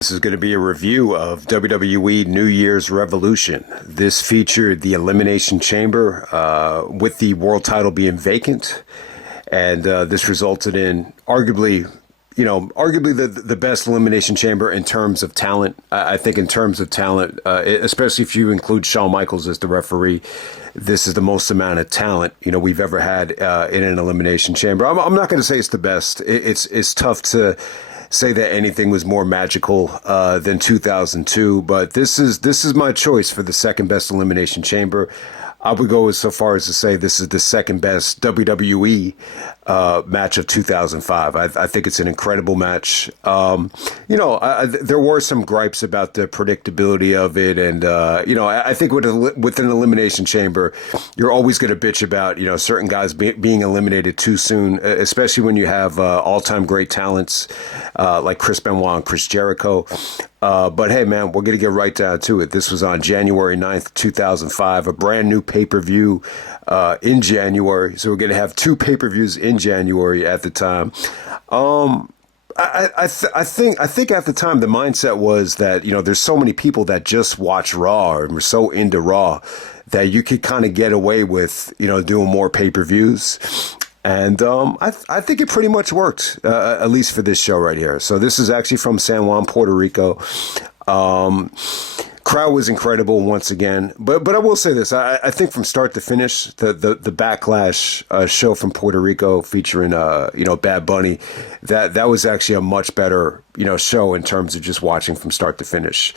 This is going to be a review of WWE New Year's Revolution. This featured the Elimination Chamber with the world title being vacant. And this resulted in arguably the best Elimination Chamber in terms of talent. I think in terms of talent, especially if you include Shawn Michaels as the referee, this is the most amount of talent, we've ever had in an Elimination Chamber. I'm not going to say it's the best. It's tough to say that anything was more magical than 2002, but this is my choice for the second best Elimination Chamber. I would go so far as to say this is the second best WWE match of 2005. I think it's an incredible match. There were some gripes about the predictability of it, and I think with an Elimination Chamber, you're always going to bitch about certain guys being eliminated too soon, especially when you have all-time great talents like Chris Benoit and Chris Jericho. But hey, man, we're going to get right down to it. This was on January 9th, 2005, a brand new pay-per-view in January. So we're going to have two pay-per-views in January at the time. I think at the time the mindset was that, there's so many people that just watch Raw and were so into Raw that you could kind of get away with, doing more pay-per-views. And I think it pretty much worked, at least for this show right here. So this is actually from San Juan, Puerto Rico. Crowd was incredible once again. But I will say this. I think from start to finish, the Backlash show from Puerto Rico featuring, Bad Bunny, that was actually a much better, show in terms of just watching from start to finish.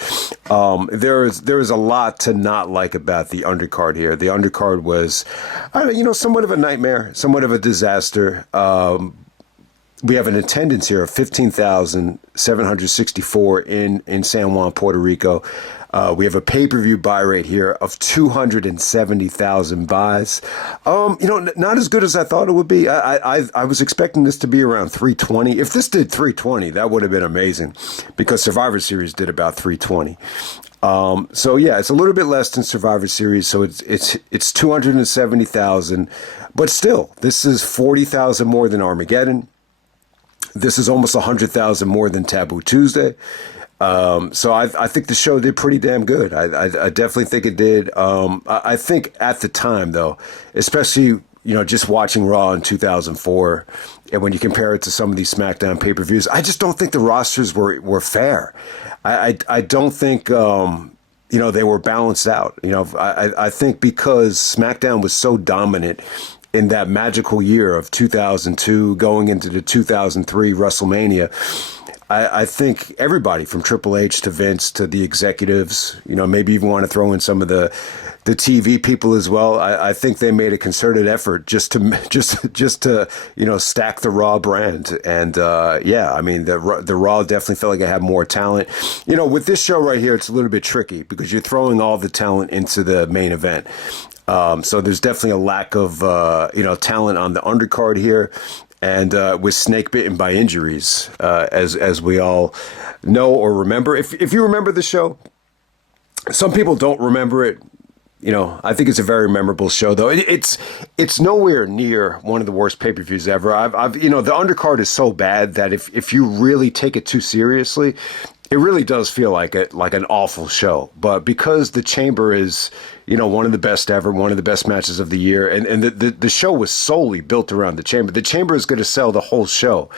There is a lot to not like about the undercard here. The undercard was, somewhat of a nightmare, somewhat of a disaster. We have an attendance here of 15,764 in San Juan, Puerto Rico. We have a pay-per-view buy rate here of 270,000 buys. Not as good as I thought it would be. I was expecting this to be around 320. If this did 320, that would have been amazing, because Survivor Series did about 320. So yeah, it's a little bit less than Survivor Series. So it's 270,000, but still, this is 40,000 more than Armageddon. This is almost 100,000 more than Taboo Tuesday. So I think the show did pretty damn good. I definitely think it did. I think at the time, though, especially, just watching Raw in 2004, and when you compare it to some of these SmackDown pay-per-views, I just don't think the rosters were fair. I don't think, they were balanced out. I think because SmackDown was so dominant in that magical year of 2002 going into the 2003 WrestleMania, I think everybody from Triple H to Vince to the executives, maybe even want to throw in some of the TV people as well. I think they made a concerted effort just to stack the Raw brand. And the Raw definitely felt like it had more talent. With this show right here, it's a little bit tricky because you're throwing all the talent into the main event. So there's definitely a lack of talent on the undercard here. And was snake bitten by injuries, as we all know or remember. If you remember the show, some people don't remember it. I think it's a very memorable show, though. It's nowhere near one of the worst pay-per-views ever. the undercard is so bad that if you really take it too seriously, it really does feel like an awful show. But because the Chamber is, one of the best ever, one of the best matches of the year, and the show was solely built around the Chamber. The Chamber is going to sell the whole show.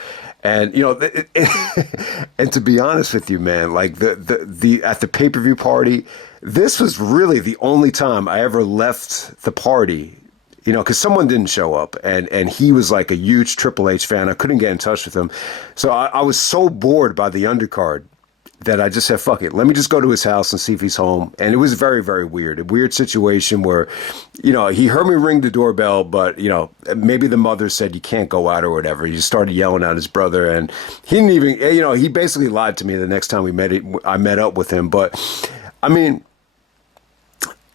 And, and to be honest with you, man, like the at the pay-per-view party, this was really the only time I ever left the party, because someone didn't show up, and he was like a huge Triple H fan. I couldn't get in touch with him. So I was so bored by the undercard that I just said, fuck it, let me just go to his house and see if he's home. And it was very, very weird. A weird situation where, he heard me ring the doorbell, but, maybe the mother said you can't go out or whatever. He just started yelling at his brother, and he didn't even, he basically lied to me the next time I met up with him. But, I mean,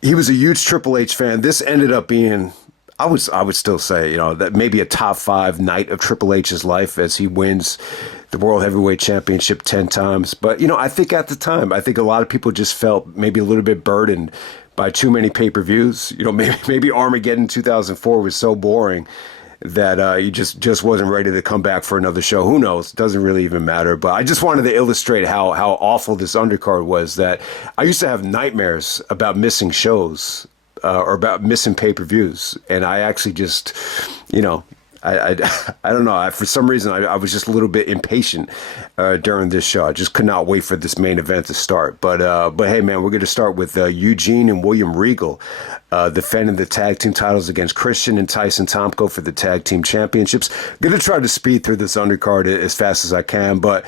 he was a huge Triple H fan. This ended up being, I would still say, that maybe a top 5 night of Triple H's life as he wins the World Heavyweight Championship 10 times. But, I think at the time, I think a lot of people just felt maybe a little bit burdened by too many pay-per-views. Maybe Armageddon 2004 was so boring that he just wasn't ready to come back for another show. Who knows? Doesn't really even matter. But I just wanted to illustrate how awful this undercard was. That I used to have nightmares about missing shows or about missing pay-per-views, and I actually just, you know. I don't know. For some reason, I was just a little bit impatient during this show. I just could not wait for this main event to start. But hey, man, we're going to start with Eugene and William Regal defending the tag team titles against Christian and Tyson Tomko for the tag team championships. Going to try to speed through this undercard as fast as I can. But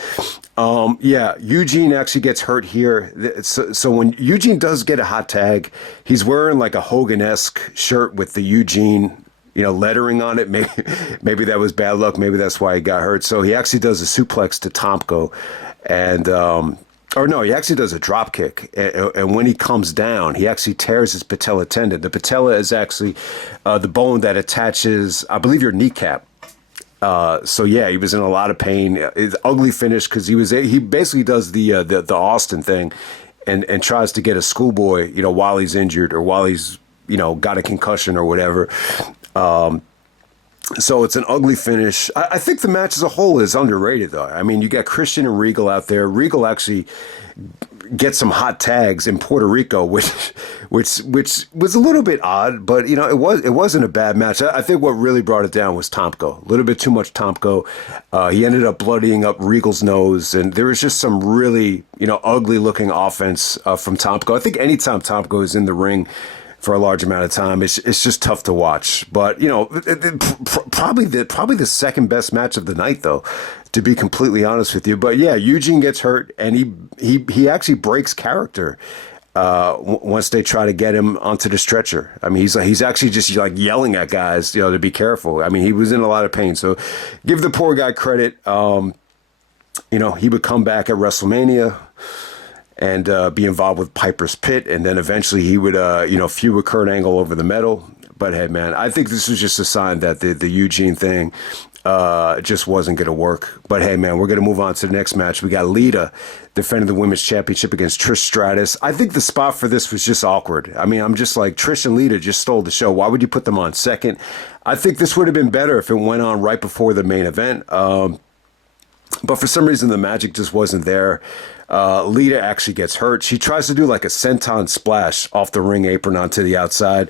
yeah, Eugene actually gets hurt here. So when Eugene does get a hot tag, he's wearing like a Hogan-esque shirt with the Eugene, you know, lettering on it. Maybe that was bad luck. Maybe that's why he got hurt. So he actually does a suplex to Tomko, and or no, he actually does a drop kick. And when he comes down, he actually tears his patella tendon. The patella is actually the bone that attaches, I believe, your kneecap. So yeah, he was in a lot of pain. It's ugly finish because he basically does the Austin thing, and tries to get a schoolboy, you know, while he's injured or while he's, you know, got a concussion or whatever. So it's an ugly finish. I think the match as a whole is underrated, though. I mean, you got Christian and Regal out there. Regal actually gets some hot tags in Puerto Rico, which was a little bit odd, but you know, it wasn't a bad match. I think what really brought it down was Tomko. A little bit too much Tomko. He ended up bloodying up Regal's nose, and there was just some really, you know, ugly looking offense from Tomko. I think anytime Tomko is in the ring for a large amount of time, it's just tough to watch. But you know, probably the second best match of the night, though, to be completely honest with you. But yeah, Eugene gets hurt, and he actually breaks character once they try to get him onto the stretcher. I mean, he's actually just like yelling at guys, you know, to be careful. I mean, he was in a lot of pain. So give the poor guy credit. You know, he would come back at WrestleMania and be involved with Piper's Pit, and then eventually he would, you know, feud with Kurt Angle over the medal. But hey, man, I think this was just a sign that the Eugene thing just wasn't going to work. But hey, man, we're going to move on to the next match. We got Lita defending the Women's Championship against Trish Stratus. I think the spot for this was just awkward. I mean, I'm just like, Trish and Lita just stole the show. Why would you put them on second? I think this would have been better if it went on right before the main event. But for some reason, the magic just wasn't there. Lita actually gets hurt. She tries to do like a senton splash off the ring apron onto the outside.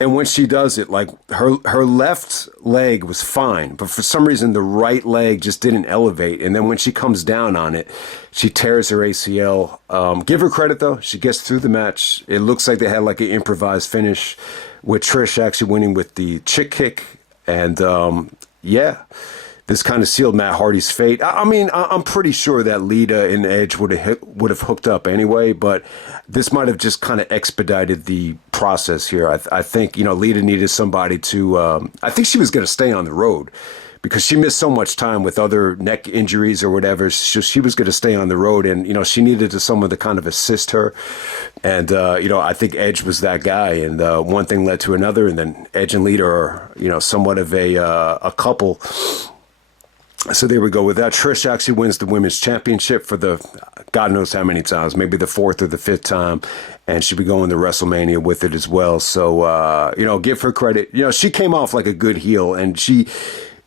And when she does it, like her left leg was fine, but for some reason, the right leg just didn't elevate. And then when she comes down on it, she tears her ACL. Give her credit, though. She gets through the match. It looks like they had like an improvised finish with Trish actually winning with the chick kick. And yeah, this kind of sealed Matt Hardy's fate. I mean, I'm pretty sure that Lita and Edge would have hooked up anyway, but this might have just kind of expedited the process here. I think, you know, Lita needed somebody to. I think she was going to stay on the road because she missed so much time with other neck injuries or whatever. So she was going to stay on the road, and you know, she needed someone to kind of assist her. And you know, I think Edge was that guy, and one thing led to another, and then Edge and Lita are, you know, somewhat of a couple. So there we go with that. Trish actually wins the Women's Championship for the God knows how many times, maybe the fourth or the fifth time, and she'll be going to WrestleMania with it as well. So, you know, give her credit. You know, she came off like a good heel, and she,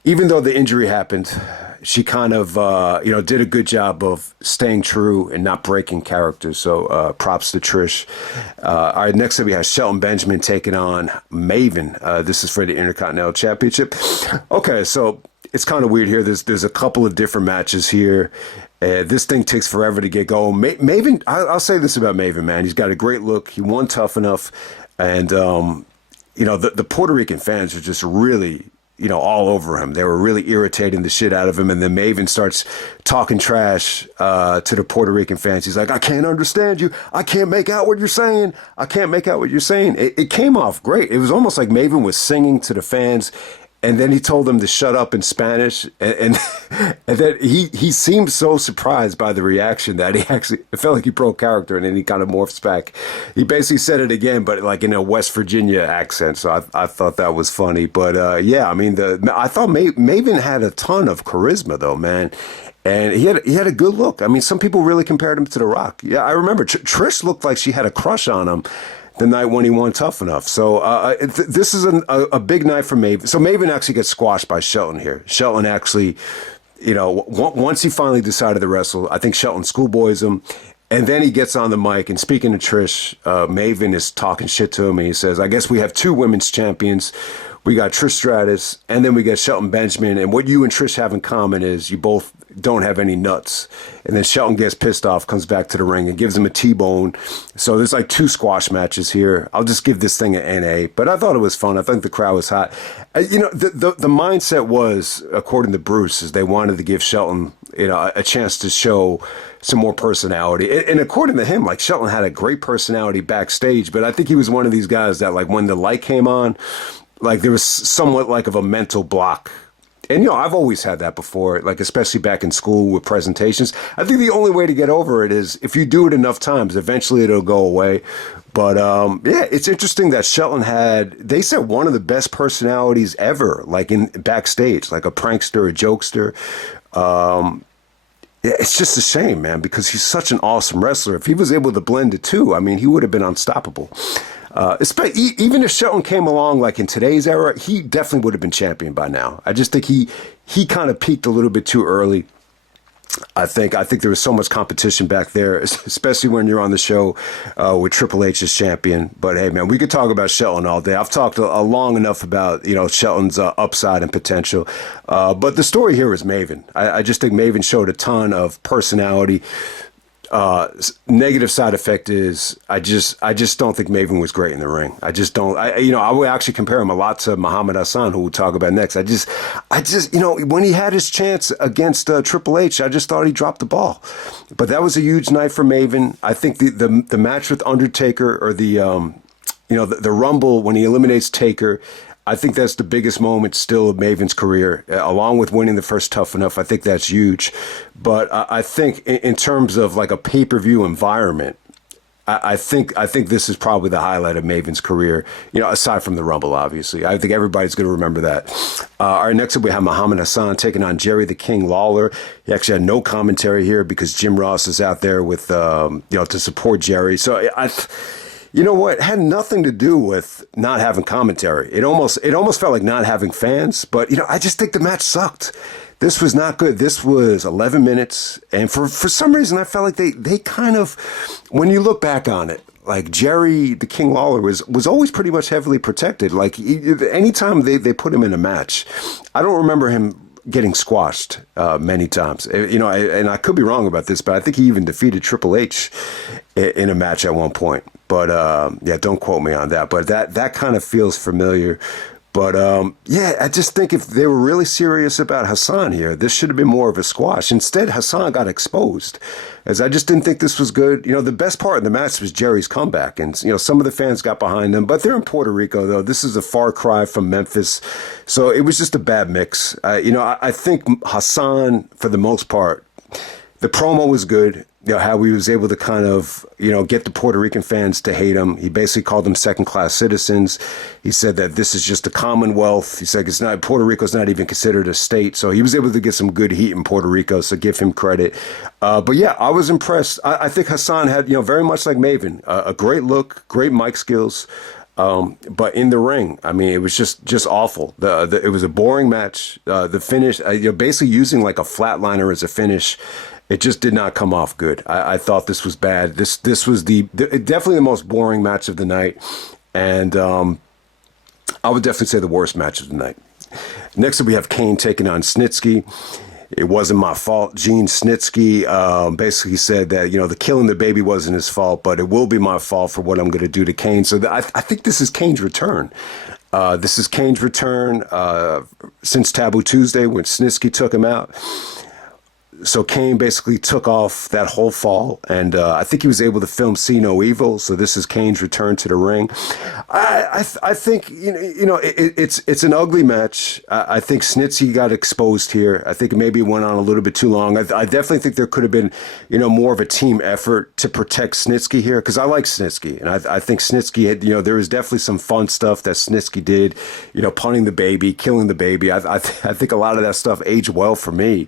even though the injury happened, she kind of, you know, did a good job of staying true and not breaking character. So props to Trish. All right, next up we have Shelton Benjamin taking on Maven. This is for the Intercontinental Championship. Okay, so it's kind of weird here. There's a couple of different matches here. This thing takes forever to get going. Maven, I'll say this about Maven, man. He's got a great look. He won Tough Enough. And, you know, the Puerto Rican fans are just really, you know, all over him. They were really irritating the shit out of him. And then Maven starts talking trash to the Puerto Rican fans. He's like, I can't understand you. I can't make out what you're saying. I can't make out what you're saying. It came off great. It was almost like Maven was singing to the fans. And then he told them to shut up in Spanish, and then he seemed so surprised by the reaction that he actually, it felt like he broke character, and then he kind of morphs back. He basically said it again, but like in a West Virginia accent. So I thought that was funny. But yeah, I mean, I thought Maven had a ton of charisma, though, man. And he had a good look. I mean, some people really compared him to The Rock. Yeah, I remember Trish looked like she had a crush on him. the night when he won Tough Enough. So this is a big night for Maven. So Maven actually gets squashed by Shelton here. Shelton actually, once he finally decided to wrestle, I think Shelton schoolboys him. And then he gets on the mic, and speaking to Trish, Maven is talking shit to him, and he says, I guess we have two women's champions. We got Trish Stratus, and then we got Shelton Benjamin. And what you and Trish have in common is you both don't have any nuts. And then Shelton gets pissed off, comes back to the ring, and gives him a T-bone. So there's like two squash matches here. I'll just give this thing an NA. But I thought it was fun. I think the crowd was hot. The mindset was, according to Bruce, is they wanted to give Shelton a chance to show some more personality. And according to him, like, Shelton had a great personality backstage, but I think he was one of these guys that, like, when the light came on, like, there was somewhat like of a mental block. And, I've always had that before, like, especially back in school with presentations. I think the only way to get over it is if you do it enough times, eventually it'll go away. But, yeah, it's interesting that Shelton had, they said, one of the best personalities ever, like, in backstage, like a prankster, a jokester. Yeah, it's just a shame, man, because he's such an awesome wrestler. If he was able to blend the two, I mean, he would have been unstoppable. Even if Shelton came along like in today's era, he definitely would have been champion by now. I just think he kind of peaked a little bit too early. I think there was so much competition back there, especially when you're on the show with Triple H as champion. But hey, man, we could talk about Shelton all day. I've talked long enough about Shelton's upside and potential. But the story here is Maven. I just think Maven showed a ton of personality. Negative side effect is I just don't think Maven was great in the ring. I just don't. I would actually compare him a lot to Muhammad Hassan, who we'll talk about next. I just when he had his chance against Triple H, I just thought he dropped the ball. But that was a huge night for Maven. I think the match with Undertaker, or the Rumble when he eliminates Taker, I think that's the biggest moment still of Maven's career, along with winning the first Tough Enough. I think that's huge. But I think in terms of like a pay-per-view environment, I think this is probably the highlight of Maven's career, aside from the Rumble, obviously. I think everybody's going to remember that. All right, next up we have Muhammad Hassan taking on Jerry the King Lawler. He actually had no commentary here because Jim Ross is out there with, to support Jerry. So you know what? It had nothing to do with not having commentary. It almost felt like not having fans. But, I just think the match sucked. This was not good. This was 11 minutes. And for some reason, I felt like they kind of, when you look back on it, like Jerry the King Lawler was always pretty much heavily protected. Like anytime they put him in a match, I don't remember him getting squashed many times. And I could be wrong about this, but I think he even defeated Triple H in a match at one point. But yeah, don't quote me on that. But that kind of feels familiar. But yeah, I just think if they were really serious about Hassan here, this should have been more of a squash. Instead, Hassan got exposed, as I just didn't think this was good. The best part of the match was Jerry's comeback, and some of the fans got behind them. But they're in Puerto Rico, though. This is a far cry from Memphis, so it was just a bad mix. I think Hassan, for the most part, the promo was good. How he was able to kind of, get the Puerto Rican fans to hate him. He basically called them second-class citizens. He said that this is just a commonwealth. He said Puerto Rico's not even considered a state. So he was able to get some good heat in Puerto Rico, so give him credit. But yeah, I was impressed. I think Hassan had, very much like Maven, a great look, great mic skills. But in the ring, I mean, it was just awful. It was a boring match. The finish, basically using like a flatliner as a finish, it just did not come off good. I thought this was bad. This was definitely the most boring match of the night, and I would definitely say the worst match of the night. Next up, we have Kane taking on Snitsky. It wasn't my fault. Gene Snitsky basically said that, the killing the baby wasn't his fault, but it will be my fault for what I'm going to do to Kane. So I think this is Kane's return. This is Kane's return since Taboo Tuesday when Snitsky took him out. So Kane basically took off that whole fall, and I think he was able to film See No Evil. So this is Kane's return to the ring. I think it's an ugly match. I think Snitsky got exposed here. I think maybe it went on a little bit too long. I definitely think there could have been more of a team effort to protect Snitsky here, because I like Snitsky, and I think Snitsky had there was definitely some fun stuff that Snitsky did. Punting the baby, killing the baby. I think a lot of that stuff aged well for me,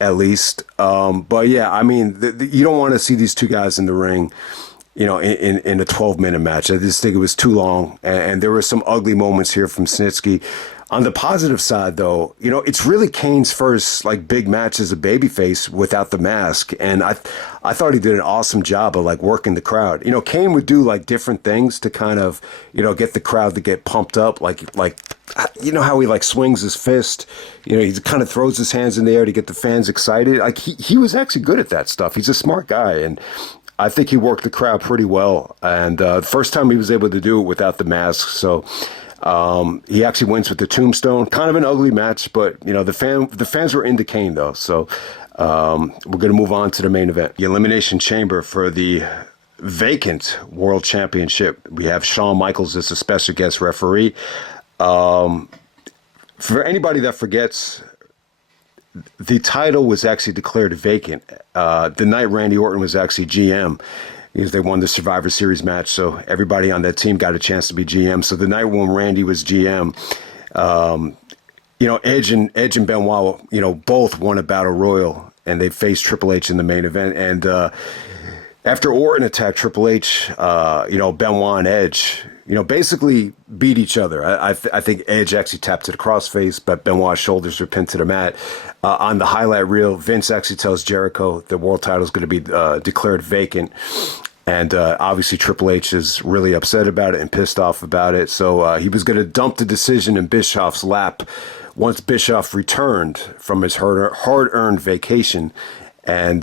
at least. But yeah, I mean, you don't want to see these two guys in the ring in a 12-minute match. I just think it was too long, and there were some ugly moments here from Snitsky. On the positive side, though, it's really Kane's first like big match as a babyface without the mask, and I thought he did an awesome job of like working the crowd. Kane would do like different things to kind of get the crowd to get pumped up, like how he like swings his fist, he kind of throws his hands in the air to get the fans excited. Like he was actually good at that stuff. He's a smart guy, and I think he worked the crowd pretty well. And the first time he was able to do it without the mask, so. He actually wins with the tombstone. Kind of an ugly match, but the fans were into Kane though. So we're going to move on to the main event, the Elimination Chamber for the vacant World Championship. We have Shawn Michaels as a special guest referee. For anybody that forgets, the title was actually declared vacant the night Randy Orton was actually GM. Because they won the Survivor Series match, so everybody on that team got a chance to be GM. So the night when Randy was GM, Edge and Benoit, both won a battle royal, and they faced Triple H in the main event. And after Orton attacked Triple H, Benoit and Edge, basically beat each other. I think Edge actually tapped to the crossface, but Benoit's shoulders were pinned to the mat. On the highlight reel, Vince actually tells Jericho the world title is going to be declared vacant. And obviously Triple H is really upset about it and pissed off about it. So he was going to dump the decision in Bischoff's lap once Bischoff returned from his hard-earned vacation. And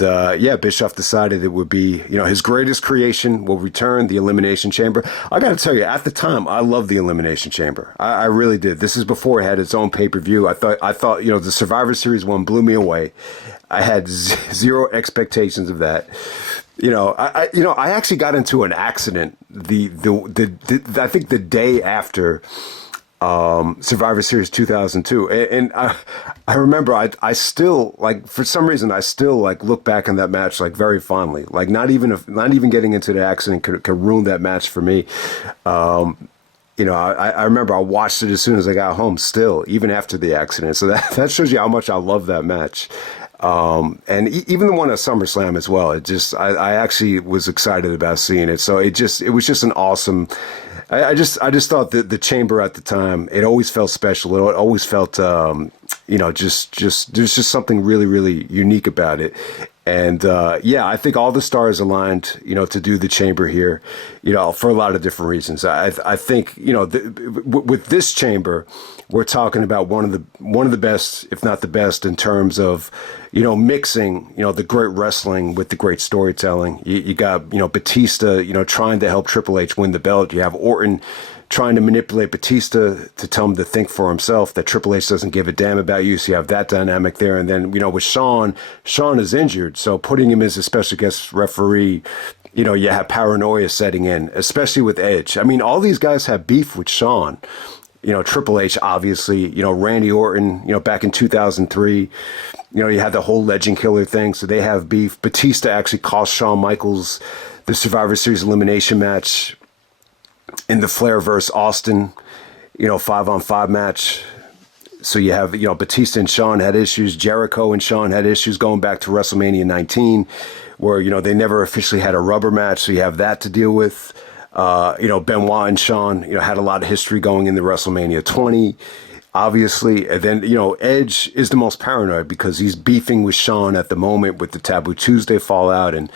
Bischoff decided it would be, his greatest creation will return, the Elimination Chamber. I got to tell you, at the time, I loved the Elimination Chamber. I really did. This is before it had its own pay-per-view. I thought, the Survivor Series one blew me away. I had zero expectations of that. I actually got into an accident. I think the day after Survivor Series 2002, and I remember I still like, for some reason I still like look back on that match like very fondly. Like not even getting into the accident could ruin that match for me. I remember I watched it as soon as I got home, still even after the accident. So that shows you how much I love that match. And even the one at SummerSlam as well. I actually was excited about seeing it. So it was just an awesome. I just thought that the chamber at the time, it always felt special. It always felt, just there's just something really, really unique about it. And I think all the stars aligned, to do the chamber here, for a lot of different reasons. I think, with this chamber, we're talking about one of the best, if not the best, in terms of, mixing, the great wrestling with the great storytelling. You got, Batista, trying to help Triple H win the belt. You have Orton trying to manipulate Batista to tell him to think for himself, that Triple H doesn't give a damn about you. So you have that dynamic there. And then, with Shawn is injured. So putting him as a special guest referee, you have paranoia setting in, especially with Edge. I mean, all these guys have beef with Shawn. Triple H, obviously, Randy Orton, back in 2003, you had the whole Legend Killer thing. So they have beef. Batista actually cost Shawn Michaels the Survivor Series elimination match in the Flair versus Austin, 5-on-5 match. So you have, Batista and Shawn had issues. Jericho and Shawn had issues going back to WrestleMania 19, where, they never officially had a rubber match. So you have that to deal with. Benoit and Shawn, had a lot of history going into WrestleMania 20, obviously. And then, Edge is the most paranoid because he's beefing with Shawn at the moment with the Taboo Tuesday fallout and,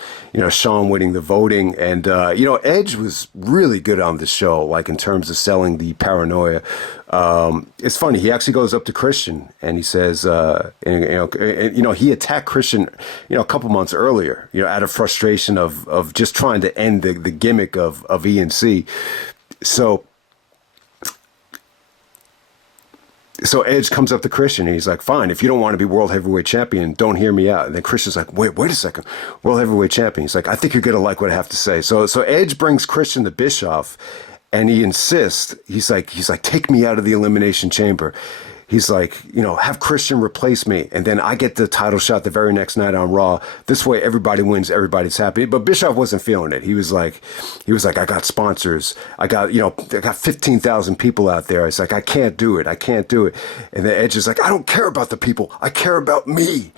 Shawn winning the voting. And, Edge was really good on the show, like in terms of selling the paranoia. It's funny. He actually goes up to Christian and he says, he attacked Christian, a couple months earlier, out of frustration of just trying to end the gimmick of ENC. So Edge comes up to Christian and he's like, fine, if you don't want to be world heavyweight champion, don't hear me out. And then Christian's like, wait a second, world heavyweight champion. He's like, I think you're going to like what I have to say. So Edge brings Christian to Bischoff and he insists, he's like, take me out of the Elimination Chamber. he's like, have Christian replace me, and then I get the title shot the very next night on Raw. This way, everybody wins, everybody's happy. But Bischoff wasn't feeling it. He was like, I got sponsors, I got 15,000 people out there. It's like, I can't do it. And then Edge is like, I don't care about the people, I care about me.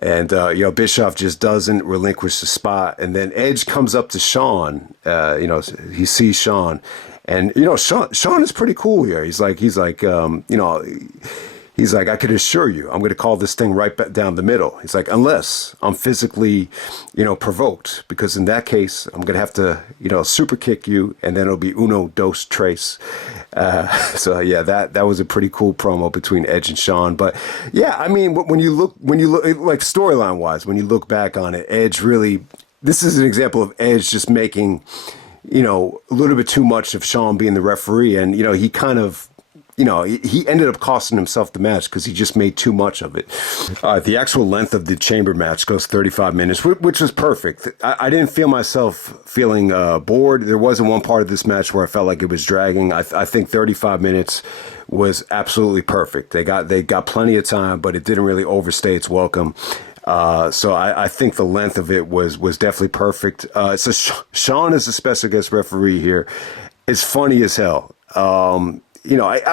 And Bischoff just doesn't relinquish the spot. And then Edge comes up to Shawn. He sees Shawn. And, Shawn is pretty cool here. He's like, I could assure you, I'm going to call this thing right back down the middle. He's like, unless I'm physically, provoked, because in that case, I'm going to have to, super kick you, and then it'll be uno, dos, tres. That was a pretty cool promo between Edge and Shawn. But yeah, I mean, when you look like storyline wise, when you look back on it, Edge really, this is an example of Edge just making, a little bit too much of Shawn being the referee. And, he kind of, he ended up costing himself the match because he just made too much of it. The actual length of the chamber match goes 35 minutes, which was perfect. I didn't feel myself feeling bored. There wasn't one part of this match where I felt like it was dragging. I think 35 minutes was absolutely perfect. They got plenty of time, but it didn't really overstay its welcome. So I think the length of it was definitely perfect. So Shawn is a special guest referee here. It's funny as hell. I'm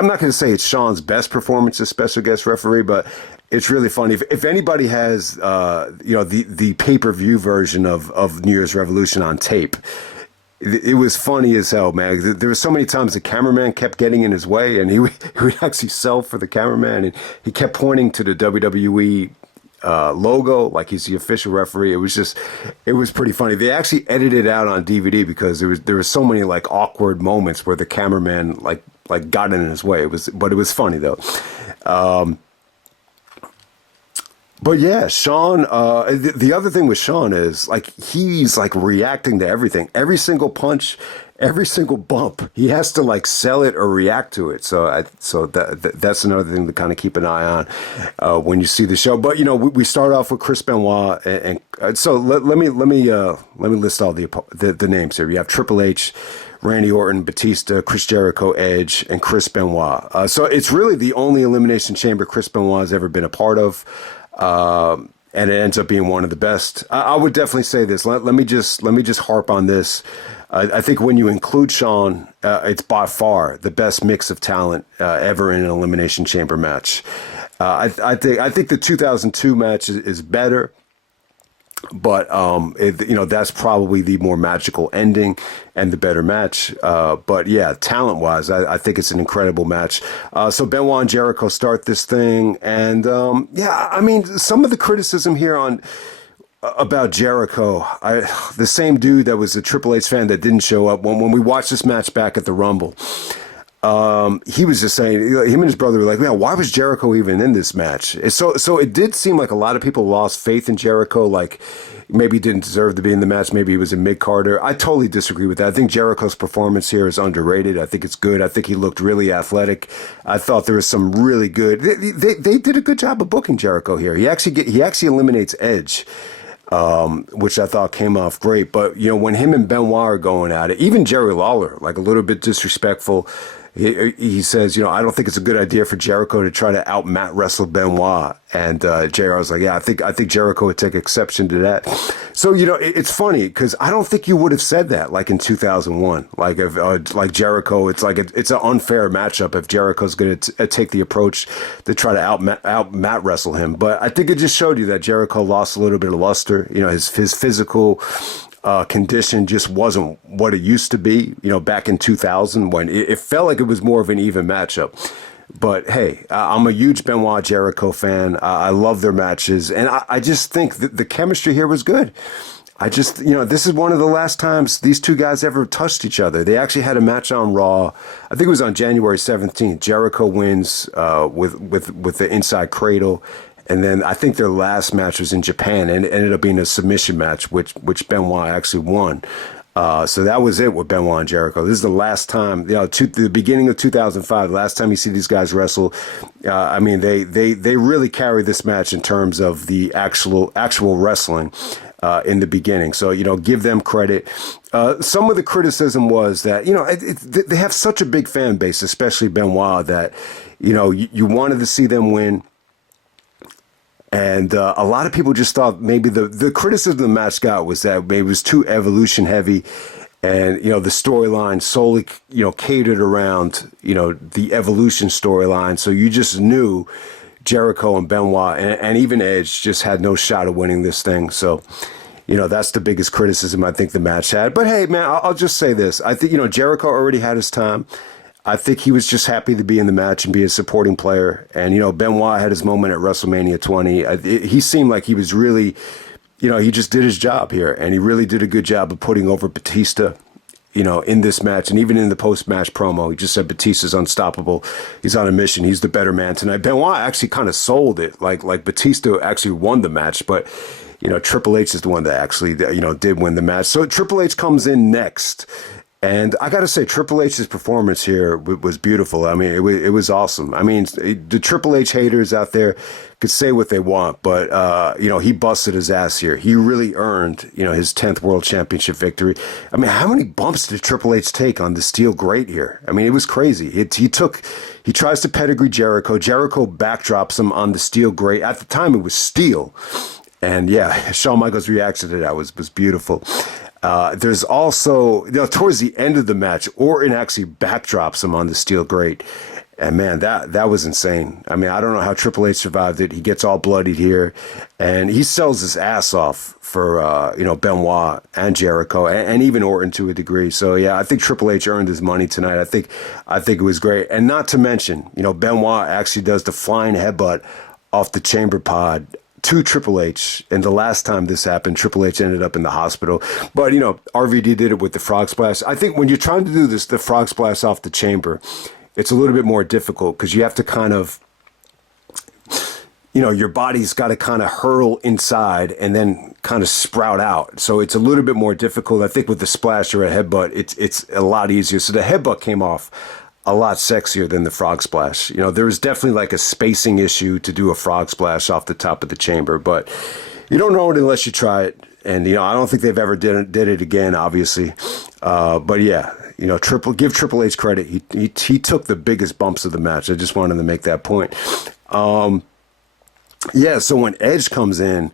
not going to say it's Shawn's best performance as special guest referee, but it's really funny. If anybody has, the pay-per-view version of New Year's Revolution on tape, it was funny as hell, man. There were so many times the cameraman kept getting in his way, and he would actually sell for the cameraman, and he kept pointing to the WWE logo like he's the official referee. It was pretty funny. They actually edited it out on DVD because there were so many like awkward moments where the cameraman like got in his way. But it was funny though. But yeah, Shawn, the other thing with Shawn is like he's like reacting to everything, every single punch, every single bump. He has to like sell it or react to it. So that's another thing to kind of keep an eye on when you see the show. But we start off with Chris Benoit, and so let me list all the names here. You have Triple H, Randy Orton, Batista, Chris Jericho, Edge, and Chris Benoit. So it's really the only Elimination Chamber Chris Benoit has ever been a part of. And it ends up being one of the best. I would definitely say this. Let me just harp on this. I think when you include Shawn, it's by far the best mix of talent ever in an Elimination Chamber match. I think the 2002 match is better, but that's probably the more magical ending and the better match. But yeah, talent wise, I think it's an incredible match. So Benoit and Jericho start this thing, and I mean, some of the criticism here about Jericho, the same dude that was a Triple H fan that didn't show up when we watched this match back at the Rumble. He was just saying, him and his brother were like, man, why was Jericho even in this match? So it did seem like a lot of people lost faith in Jericho, like maybe he didn't deserve to be in the match, maybe he was a mid-carder. I totally disagree with that. I think Jericho's performance here is underrated. I think it's good. I think he looked really athletic. I thought there was some really good, they did a good job of booking Jericho here. He actually eliminates Edge, which I thought came off great. But, when him and Benoit are going at it, even Jerry Lawler, like a little bit disrespectful, he says, I don't think it's a good idea for Jericho to try to out-mat wrestle Benoit. And JR was like, yeah, I think Jericho would take exception to that. So, it's funny because I don't think you would have said that like in 2001. Like if like Jericho, it's like it's an unfair matchup if Jericho's going to take the approach to try to out-mat wrestle him. But I think it just showed you that Jericho lost a little bit of luster. His physical condition just wasn't what it used to be, back in 2000 when it felt like it was more of an even matchup. But hey, I'm a huge Benoit Jericho fan. I love their matches. And I just think that the chemistry here was good. This is one of the last times these two guys ever touched each other. They actually had a match on Raw. I think it was on January 17th. Jericho wins with the inside cradle. And then I think their last match was in Japan, and it ended up being a submission match, which Benoit actually won. So that was it with Benoit and Jericho. This is the last time, the beginning of 2005, the last time you see these guys wrestle. I mean, they really carried this match in terms of the actual wrestling in the beginning. So, give them credit. Some of the criticism was that, they have such a big fan base, especially Benoit, that you wanted to see them win. And a lot of people just thought maybe the criticism the match got was that maybe it was too evolution heavy. And, the storyline solely, catered around, the evolution storyline. So you just knew Jericho and Benoit and even Edge just had no shot of winning this thing. So, that's the biggest criticism I think the match had. But hey, man, I'll just say this. I think, Jericho already had his time. I think he was just happy to be in the match and be a supporting player. And, Benoit had his moment at WrestleMania 20. He seemed like he was really, he just did his job here. And he really did a good job of putting over Batista, in this match. And even in the post-match promo, he just said Batista's unstoppable. He's on a mission. He's the better man tonight. Benoit actually kind of sold it. Like Batista actually won the match. But, Triple H is the one that actually, did win the match. So Triple H comes in next. And I got to say, Triple H's performance here was beautiful. I mean, it was awesome. I mean, the Triple H haters out there could say what they want, but, he busted his ass here. He really earned, his 10th World Championship victory. I mean, how many bumps did Triple H take on the steel grate here? I mean, it was crazy. He tries to pedigree Jericho. Jericho backdrops him on the steel grate. At the time, it was steel. And yeah, Shawn Michaels' reaction to that was beautiful. There's also, towards the end of the match, Orton actually backdrops him on the steel grate. And man, that was insane. I mean, I don't know how Triple H survived it. He gets all bloodied here, and he sells his ass off for, Benoit and Jericho and even Orton to a degree. So yeah, I think Triple H earned his money tonight. I think it was great. And not to mention, Benoit actually does the flying headbutt off the chamber pod to Triple H, and the last time this happened, Triple H ended up in the hospital. But, RVD did it with the frog splash. I think when you're trying to do this, the frog splash off the chamber, it's a little bit more difficult because you have to kind of, your body's got to kind of hurl inside and then kind of sprout out. So it's a little bit more difficult. I think with the splash or a headbutt, it's a lot easier. So the headbutt came off a lot sexier than the frog splash. There was definitely like a spacing issue to do a frog splash off the top of the chamber, but you don't know it unless you try it. And, I don't think they've ever did it again, obviously. But yeah, give Triple H credit. He took the biggest bumps of the match. I just wanted to make that point. Yeah. So when Edge comes in,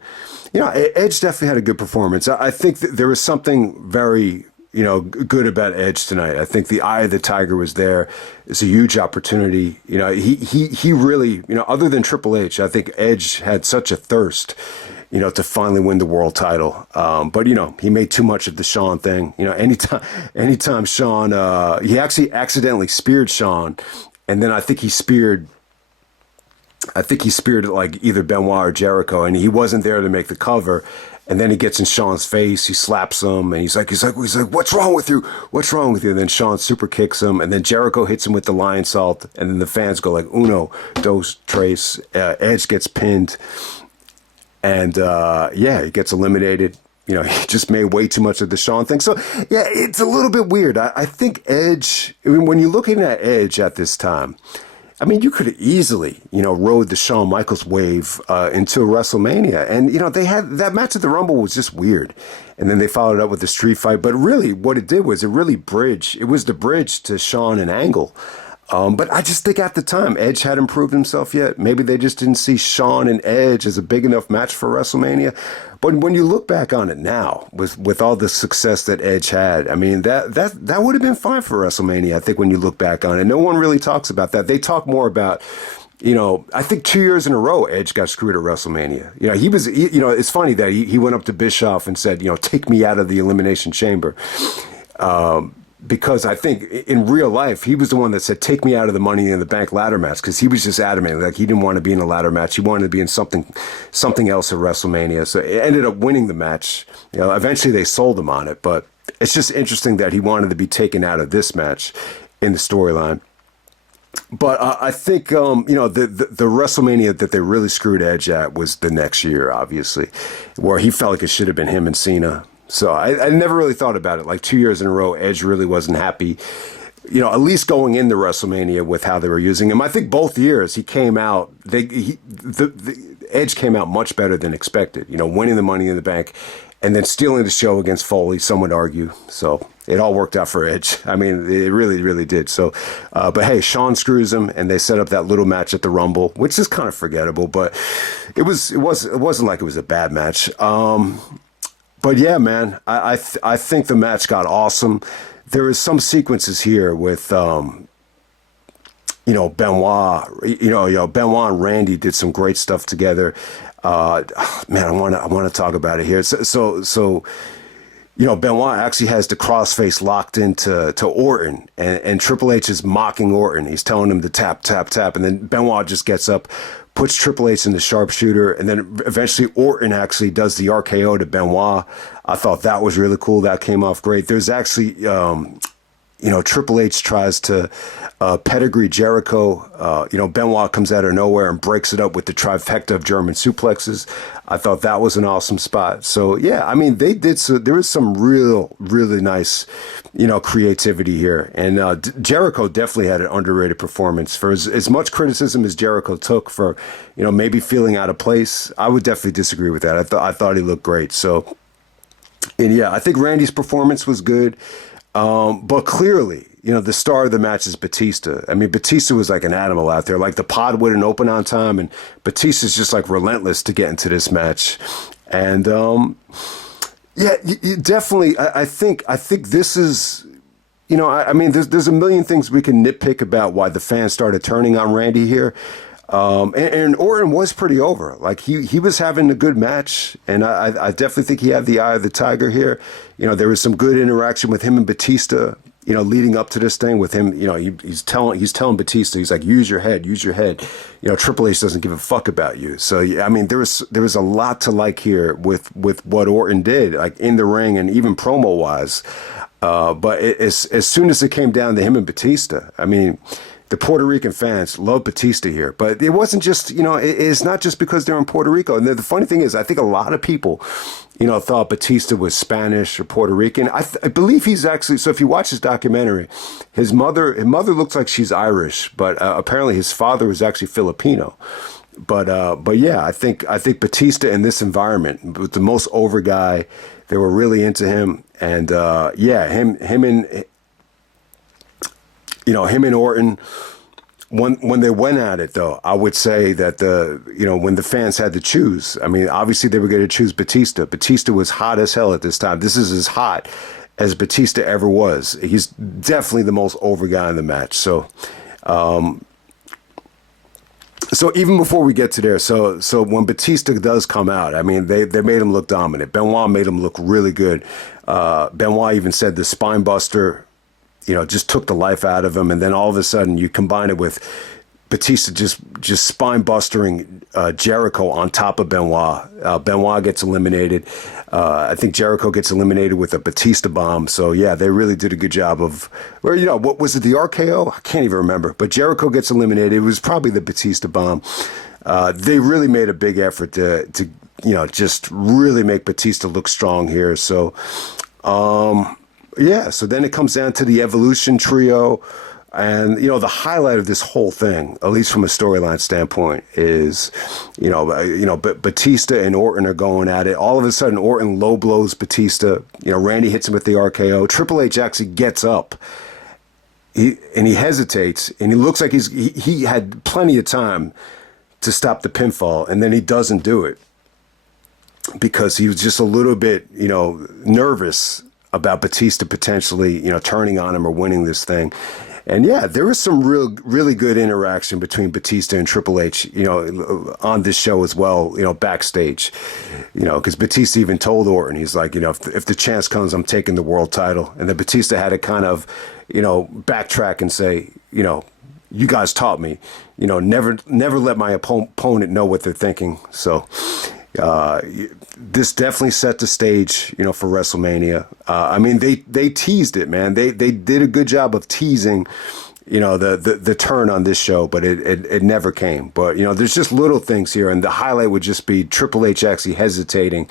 Edge definitely had a good performance. I think that there was something very, good about Edge tonight. I think the eye of the tiger was there. It's a huge opportunity. He really, other than Triple H, I think Edge had such a thirst, to finally win the world title. But, he made too much of the Shawn thing. Anytime Shawn, he actually accidentally speared Shawn. And then I think he speared like either Benoit or Jericho, and he wasn't there to make the cover. And then he gets in Shawn's face. He slaps him, and he's like, "What's wrong with you? What's wrong with you?" And then Shawn super kicks him, and then Jericho hits him with the lion salt, and then the fans go like, "Uno, dos, tres." Edge gets pinned, and he gets eliminated. He just made way too much of the Shawn thing. So yeah, it's a little bit weird. I think Edge. I mean, when you're looking at Edge at this time, I mean, you could have easily, rode the Shawn Michaels wave into WrestleMania. And, they had that match at the Rumble was just weird. And then they followed it up with the street fight. But really what it did was it was the bridge to Shawn and Angle. But I just think at the time, Edge hadn't proved himself yet. Maybe they just didn't see Shawn and Edge as a big enough match for WrestleMania. But when you look back on it now, with all the success that Edge had, I mean, that would have been fine for WrestleMania, I think, when you look back on it. No one really talks about that. They talk more about, I think 2 years in a row, Edge got screwed at WrestleMania. It's funny that he went up to Bischoff and said, take me out of the Elimination Chamber. Because I think in real life, he was the one that said, take me out of the Money in the Bank ladder match, because he was just adamant. Like, he didn't want to be in a ladder match. He wanted to be in something else at WrestleMania. So it ended up winning the match. Eventually they sold him on it. But it's just interesting that he wanted to be taken out of this match in the storyline. But I think, the WrestleMania that they really screwed Edge at was the next year, obviously, where he felt like it should have been him and Cena. So I never really thought about it. Like 2 years in a row, Edge really wasn't happy, at least going into WrestleMania with how they were using him. I think both years he came out, the Edge came out much better than expected, winning the Money in the Bank and then stealing the show against Foley, some would argue. So it all worked out for Edge. I mean, it really, really did. So, but hey, Shawn screws him, and they set up that little match at the Rumble, which is kind of forgettable, but it wasn't like it was a bad match. But yeah, man, I think the match got awesome. There is some sequences here with, Benoit. Benoit and Randy did some great stuff together. Man, I want to talk about it here. So Benoit actually has the crossface locked into Orton, and Triple H is mocking Orton. He's telling him to tap, tap, tap, and then Benoit just gets up, puts Triple H in the sharpshooter, and then eventually Orton actually does the RKO to Benoit. I thought that was really cool. That came off great. There's actually, Triple H tries to pedigree Jericho. Benoit comes out of nowhere and breaks it up with the trifecta of German suplexes. I thought that was an awesome spot. So, yeah, I mean, there was some really nice, creativity here. And Jericho definitely had an underrated performance. For as much criticism as Jericho took for, maybe feeling out of place, I would definitely disagree with that. I thought he looked great. So, and yeah, I think Randy's performance was good. But clearly, the star of the match is Batista. I mean, Batista was like an animal out there. Like the pod wouldn't open on time, and Batista's just like relentless to get into this match. And you definitely, I think this is, there's a million things we can nitpick about why the fans started turning on Randy here. And Orton was pretty over. Like he was having a good match, and I definitely think he had the eye of the tiger here. There was some good interaction with him and Batista. Leading up to this thing with him, he's telling Batista, he's like, use your head. Triple H doesn't give a fuck about you. So I mean, there was a lot to like here with what Orton did, like in the ring and even promo wise. But as soon as it came down to him and Batista, I mean, the Puerto Rican fans love Batista here, but it wasn't just, it's not just because they're in Puerto Rico. And the funny thing is, I think a lot of people, thought Batista was Spanish or Puerto Rican. I believe he's actually, so if you watch his documentary, his mother looks like she's Irish, but apparently his father was actually Filipino. But yeah, I think Batista in this environment was the most over guy. They were really into him. And him and Orton, when they went at it, though, I would say that when the fans had to choose, I mean, obviously they were going to choose Batista. Batista was hot as hell at this time. This is as hot as Batista ever was. He's definitely the most over guy in the match. So, so even before we get to there, so when Batista does come out, I mean, they made him look dominant. Benoit made him look really good. Benoit even said the spine buster, just took the life out of him. And then all of a sudden you combine it with Batista just spine bustering Jericho on top of Benoit. Benoit gets eliminated. I think Jericho gets eliminated with a Batista bomb. So yeah, they really did a good job of, what was it, the RKO? I can't even remember. But Jericho gets eliminated. It was probably the Batista bomb. They really made a big effort to just really make Batista look strong here. So, yeah, so then it comes down to the Evolution trio. And, the highlight of this whole thing, at least from a storyline standpoint, is, Batista and Orton are going at it. All of a sudden, Orton low blows Batista. Randy hits him with the RKO. Triple H actually gets up. He hesitates, and he looks like he had plenty of time to stop the pinfall, and then he doesn't do it because he was just a little bit, nervous about Batista potentially, turning on him or winning this thing. And yeah, there was some really good interaction between Batista and Triple H, on this show as well, backstage, because Batista even told Orton, he's like, if the chance comes, I'm taking the world title. And then Batista had to kind of, backtrack and say, you guys taught me, never let my opponent know what they're thinking. So, this definitely set the stage, for WrestleMania. I mean, they teased it, man. They did a good job of teasing, the turn on this show, but it never came. But, there's just little things here, and the highlight would just be Triple H actually hesitating.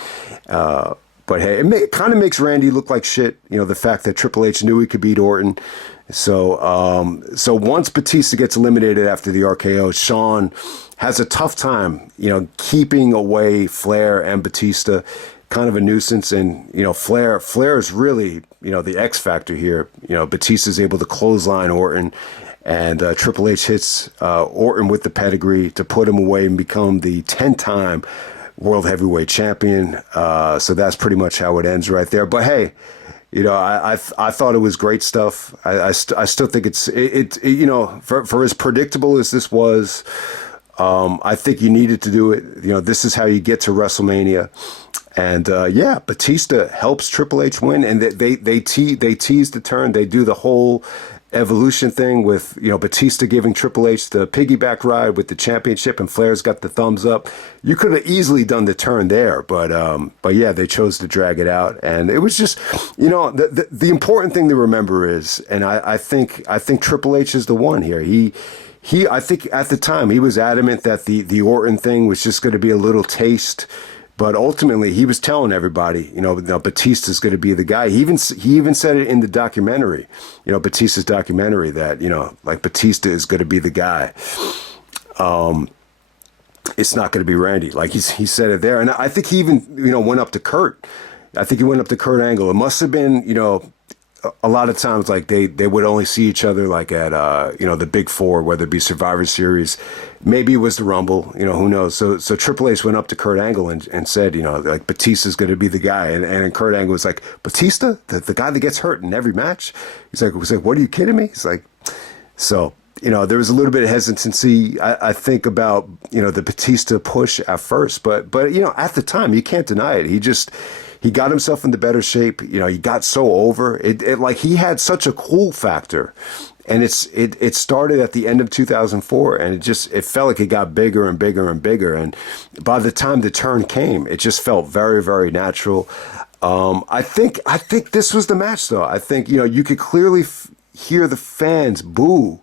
But hey, it kind of makes Randy look like shit. The fact that Triple H knew he could beat Orton. So, so once Batista gets eliminated after the RKO, Shawn has a tough time, keeping away Flair and Batista. kind of a nuisance. And, Flair is really, the X factor here. Batista's able to clothesline Orton, and Triple H hits Orton with the pedigree to put him away and become the 10-time World Heavyweight Champion. So that's pretty much how it ends right there. But hey, I thought it was great stuff. I still think it's for as predictable as this was, I think you needed to do it. This is how you get to WrestleMania. And Batista helps Triple H win, and they tease the turn. They do the whole evolution thing with Batista giving Triple H the piggyback ride with the championship, and Flair's got the thumbs up. You could have easily done the turn there, but yeah, they chose to drag it out, and it was just the important thing to remember is, and I think Triple H is the one here. I think at the time he was adamant that the Orton thing was just going to be a little taste. But ultimately, he was telling everybody, Batista's going to be the guy. He even said it in the documentary, Batista's documentary, that, Batista is going to be the guy. It's not going to be Randy. Like he said it there. And I think he even, went up to Kurt. I think he went up to Kurt Angle. It must have been, a lot of times, like they would only see each other like at the Big Four, whether it be Survivor Series, maybe it was the Rumble, who knows. So Triple H went up to Kurt Angle and said, like Batista's going to be the guy, and Kurt Angle was like, Batista, the guy that gets hurt in every match. He's like, what are you kidding me? He's like, so. There was a little bit of hesitancy, I think, about, the Batista push at first. But at the time, you can't deny it. He got himself into better shape. He got so over. It like he had such a cool factor. And it started at the end of 2004, and it felt like it got bigger and bigger and bigger. And by the time the turn came, it just felt very, very natural. I think this was the match, though. I think, you could clearly hear the fans boo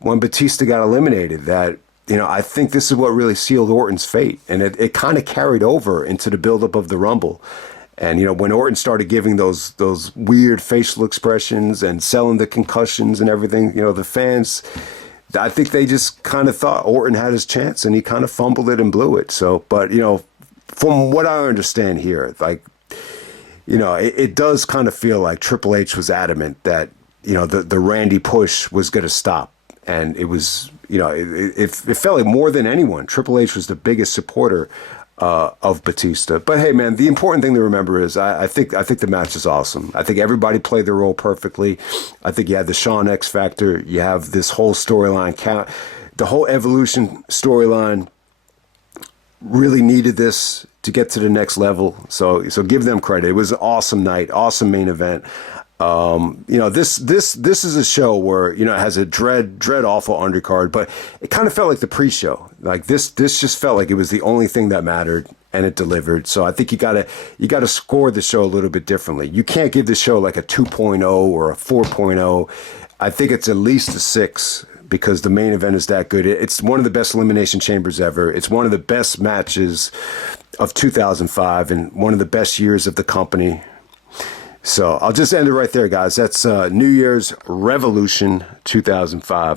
when Batista got eliminated. That, I think this is what really sealed Orton's fate. And it kind of carried over into the buildup of the Rumble. And, when Orton started giving those weird facial expressions and selling the concussions and everything, the fans, I think they just kind of thought Orton had his chance, and he kind of fumbled it and blew it. So, but, from what I understand here, like, it does kind of feel like Triple H was adamant that, the Randy push was going to stop. And it was, it felt like more than anyone, Triple H was the biggest supporter of Batista. But hey, man, the important thing to remember is I think the match is awesome. I think everybody played their role perfectly. I think you had the Shawn X factor. You have this whole storyline count. The whole evolution storyline really needed this to get to the next level. So give them credit. It was an awesome night, awesome main event. This is a show where, it has a dread awful undercard, but it kind of felt like the pre-show. Like this just felt like it was the only thing that mattered, and it delivered. So I think you gotta score the show a little bit differently. You can't give the show like a 2.0 or a 4.0. I think it's at least a 6, because the main event is that good. It's one of the best Elimination Chambers ever. It's one of the best matches of 2005 and one of the best years of the company. So I'll just end it right there, guys. That's New Year's Revolution 2005.